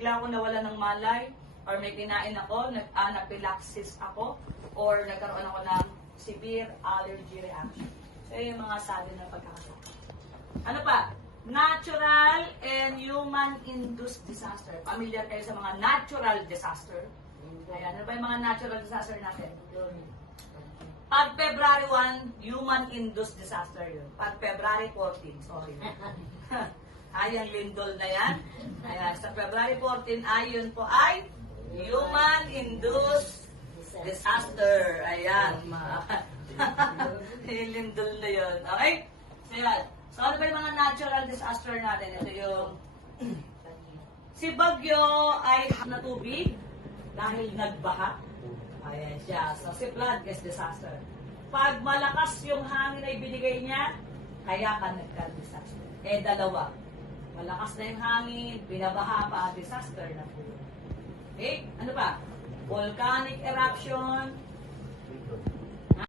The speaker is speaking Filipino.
bigla ako nawala ng malay, or may kinain ako, nag-anaphylaxis ako, or nagkaroon ako ng severe allergy reaction. So, yung mga sudden na pagkakasakit. Ano pa? Natural and human-induced disaster. Familiar kayo sa mga natural disaster? Ayan, ano ba yung mga natural disaster natin? Pag February 1, human-induced disaster yun. Pag February 14, sorry. Ayan, lindol na yan. Ayan, sa February 14, ayon po ay human-induced disaster. Ayan. Lindol na yun. Okay? So, yan. So, ano ba yung mga natural disaster natin? Ito yung si Bagyo ay na tubig dahil nagbaha. Ayan siya. So, si flood is disaster. Pag malakas yung hangin ay binigay niya, kaya ka nagka-disaster. Dalawa. Malakas na yung hangin, binabaha pa, disaster na po. Okay? Ano pa? Volcanic eruption,